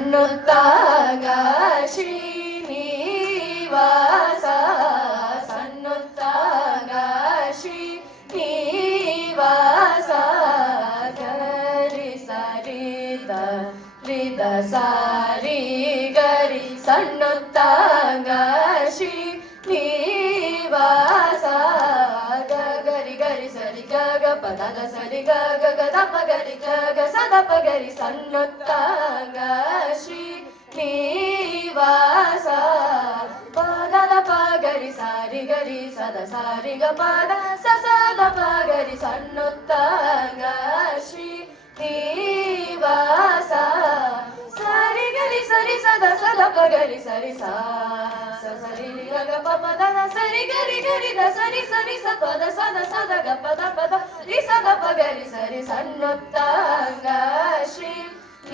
ಸನ್ನುತ್ತಾಗ ಶ್ರೀನಿವಾಸ ಸನ್ನುತ್ತಾಗ ಶ್ರೀನಿವಾಸ ಗರಿ ಸರಿದ ರಿದ ಸಾರಿ ಗರಿ ಸನ್ನುತ್ತಾಗ ಶ್ರೀನಿವಾಸ ಗರಿ ಗರಿ ಸರಿ ಗಗ ಪದದ ಸರಿ ಗಗ ಗದಪ ಗರಿ ಗಗ ಸದಪ ಗರಿ ಸನ್ನುತ್ತಾಗ ಶ್ರೀನಿವಾಸ ಪದದ ಪಗರಿ ಸಾರಿ ಗರಿ ಸದ ಸಾರಿ ಗ ಪದ ಸದ ಪಗರಿ ಸನ್ನುತ್ತಾಗ ಶ್ರೀನಿವಾಸ ಸಾರಿ ಗರಿ ಸರಿ ಸದ ಸದ ಪಗರಿ ಸರಿ ಸಾ ಸರಿ ಗ ಪದ ಸರಿ ಗರಿ ಗರಿ ದ ಸರಿ ಸರಿ ಸ ಪದ ಸದ ಸದ ಗ ಪದ ಪದ ರಿ ಸದ ಪಗರಿ ಸರಿ ಸನ್ನುತ್ತಾಗ ಶ್ರೀನಿವಾಸ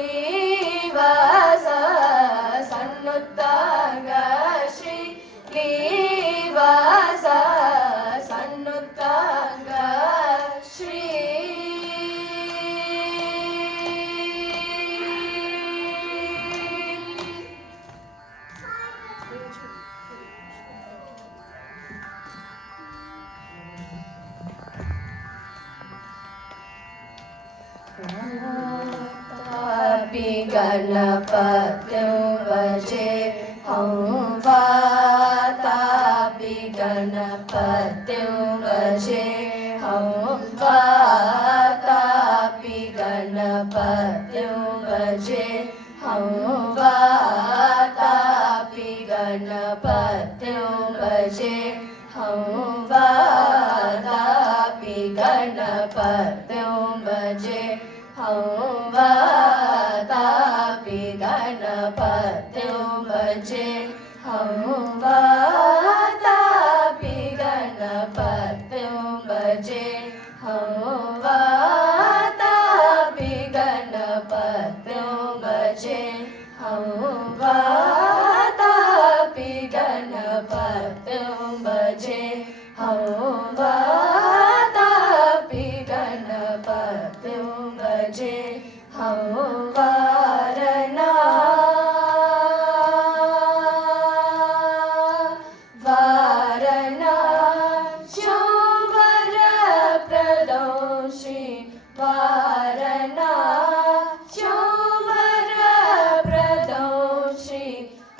ಸನ್ನುತ್ತಾಗ ಶ್ರೀನಿವಾಸ ಸನ್ನುತ್ತಾಗ ಶ್ರೀ गणपतिं भजे हम वातापि गणपतिं भजे हम वातापि गणपतिं भजे हम वातापि गणपतिं भजे हम वातापि गणपतिं भजे हम वातापि गणपतिं भजे हम वातापि गणपतिं भजे हम वातापि गणपतिं भजे हम वातापि गणपतिं भजे हम वातापि गणपतिं भजे हम वारना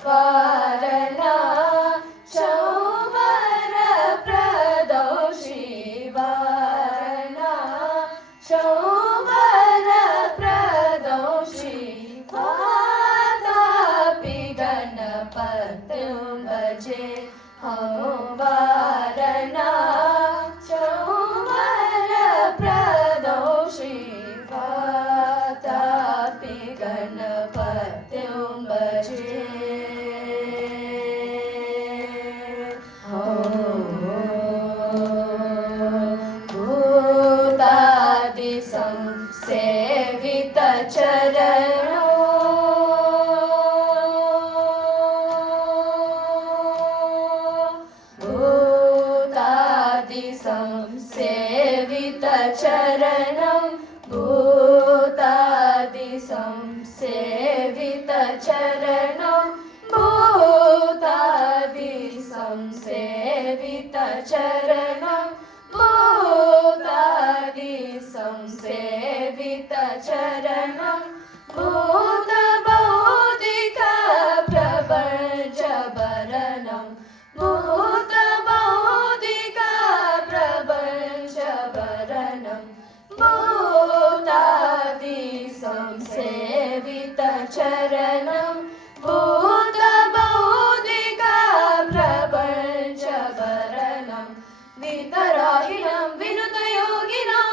वारणा सौवरप्रदौ श्रीवारणा सौवरप्रदौ श्रीवातापि गणपतिं भजे वारणा सौवरप्रदौ श्रीवातापि गणपतिं भजे भूतादिसंसेवितचरणो भूतादिसंसेवितचरणं भूतादिसंसेवितचरणं भूतादिसंसेवितचरणं भूतादिसंसेवितचरणं भूतभौतिकप्रपञ्चभरणं भूतभौतिकप्रपञ्चभरणं भूतादिसंसेवितचरणं भूतभौतिकप्रपञ्चभरणं वितराहिणं विनुतयोगिनां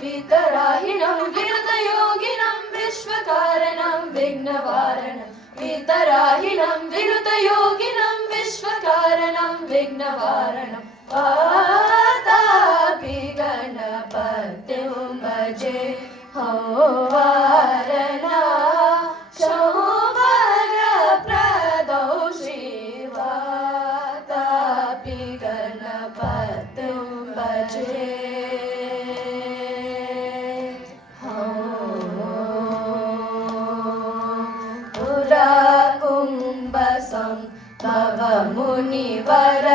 वितराहिणं विनुतयोगिनं विश्वकारणं विघ्नवारणं वितराहिणं विनुतयोगिनं विश्वकारणं विघ्नवारणं वातापि गणपतिं भजे वारणा सौवरप्रदौ श्रीवातापि गणपतिं भजे भवमुनिवर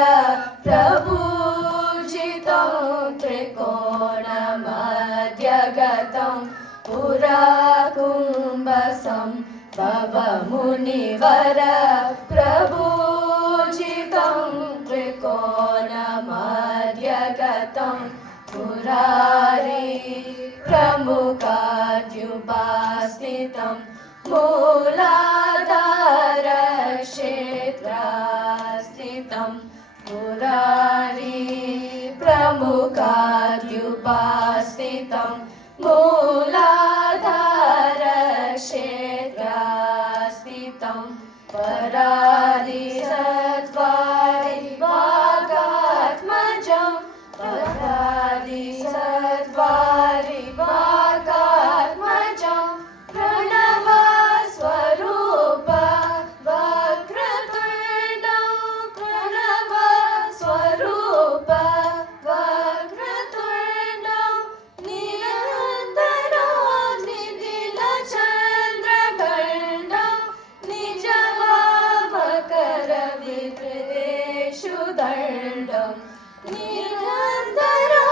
प्रभूजितं त्रिकोणमध्यगतं पुराकुम्भसं भवमुनिवर प्रभूजितं त्रिकोणमध्यगतं पुरारी प्रमुखाद्युपास्थितं मूलाधारक्षेत्रास्थितं पुरारी प्रमुखाद्युपास्थितं मूलाधारक्षेत्रास्थितं परारि सत्वारि वागात्मजं परारि सत्वारि वागात्मजं प्रणवस्वरूप वक्रतुण्डं प्रणवस्वरूप वक्रतुण्डं निरन्तरो निधिलचन्द्रखण्डं निजवामकरविकृतेषु दण्डं निरन्तरो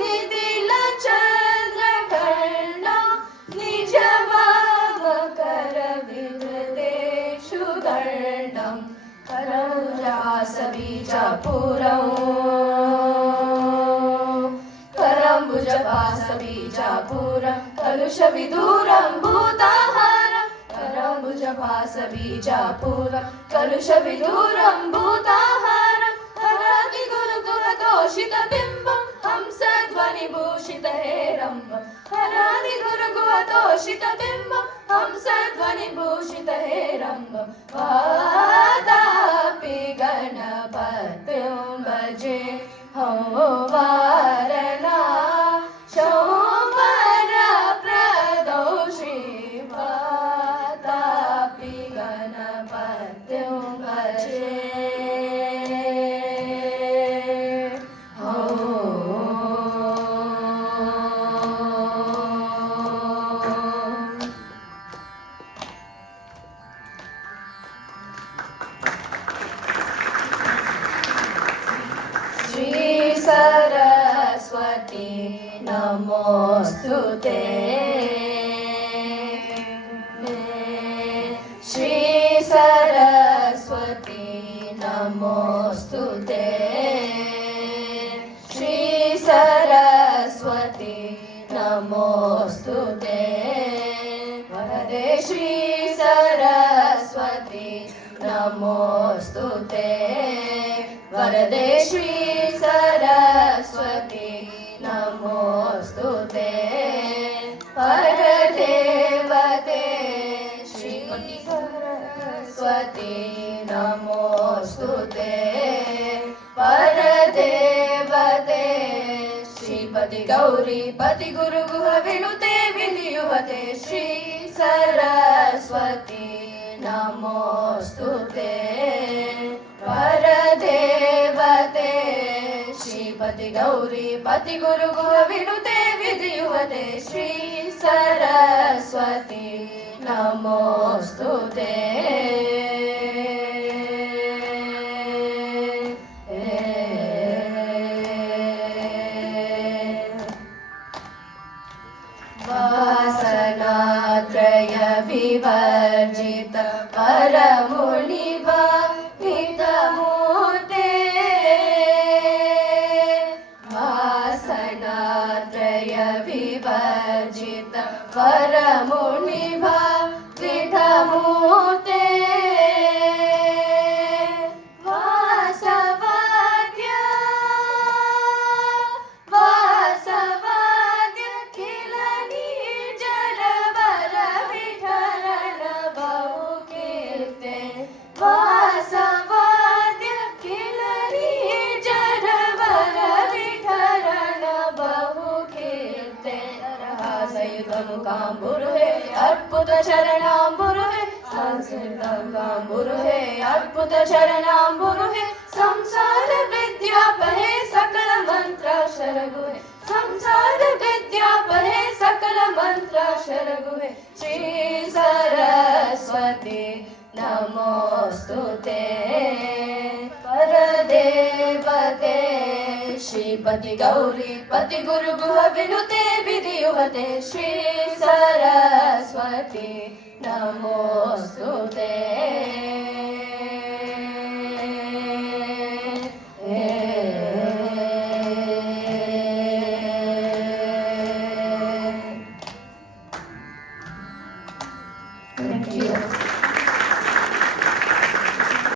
निधिलचन्द्रखण्डं निजवामकरविकृतेषु दण्डं करम्भुजपासबीजापुरं करम्भुजपासबीजापुरं कलुषविदूरं भूताहारं करम्भुजपासबीजापुरं कलुषविदूरं भूताहारं हराति गुरुगुहतोषितबिम्बं हंसध्वनिभूषितहेरम्बं हराति गुरुगुहतोषितबिम्बं हंसध्वनिभूषितहेरम्बं वातापि गणपतिं भजे वारणा सौवरप्रदौ श्रीवातापि गणपतिं भजे सरस्वती नमोस्तुते। श्री सरस्वती नमोस्तुते वरदे श्री सरस्वती नमोस्तुते परदेवते श्रीमती सरस्वती नमोस्तुते परदेवते श्रीपति गौरी पति गुरु गुह विनुते विनियुवते श्री सरस्वती नमोस्तुते परदेवते श्रीपति गौरी पति गुरु गुह विनुते विनियुवते श्री सरस्वती नमोस्तुते वासनात्रय विवर्जित परमुनिभावितमूर्ते वासनात्रय विवर्जित परमुनिभावितमूर्ते कांबुरुहे अद्भुत शरणांबुरुहे कांबुरुहे अद्भुत शरणांबुरुहे संसार विद्या पहे सकल मंत्राक्षर गुहे संसार विद्या पहे सकल मंत्राक्षर गुहे श्री सरस्वती नमोस्तुते परदेवते श्रीपति गौरी पति गुरु गुह विनुते विधियुवते श्री सरस्वती नमोस्तुते Thank you.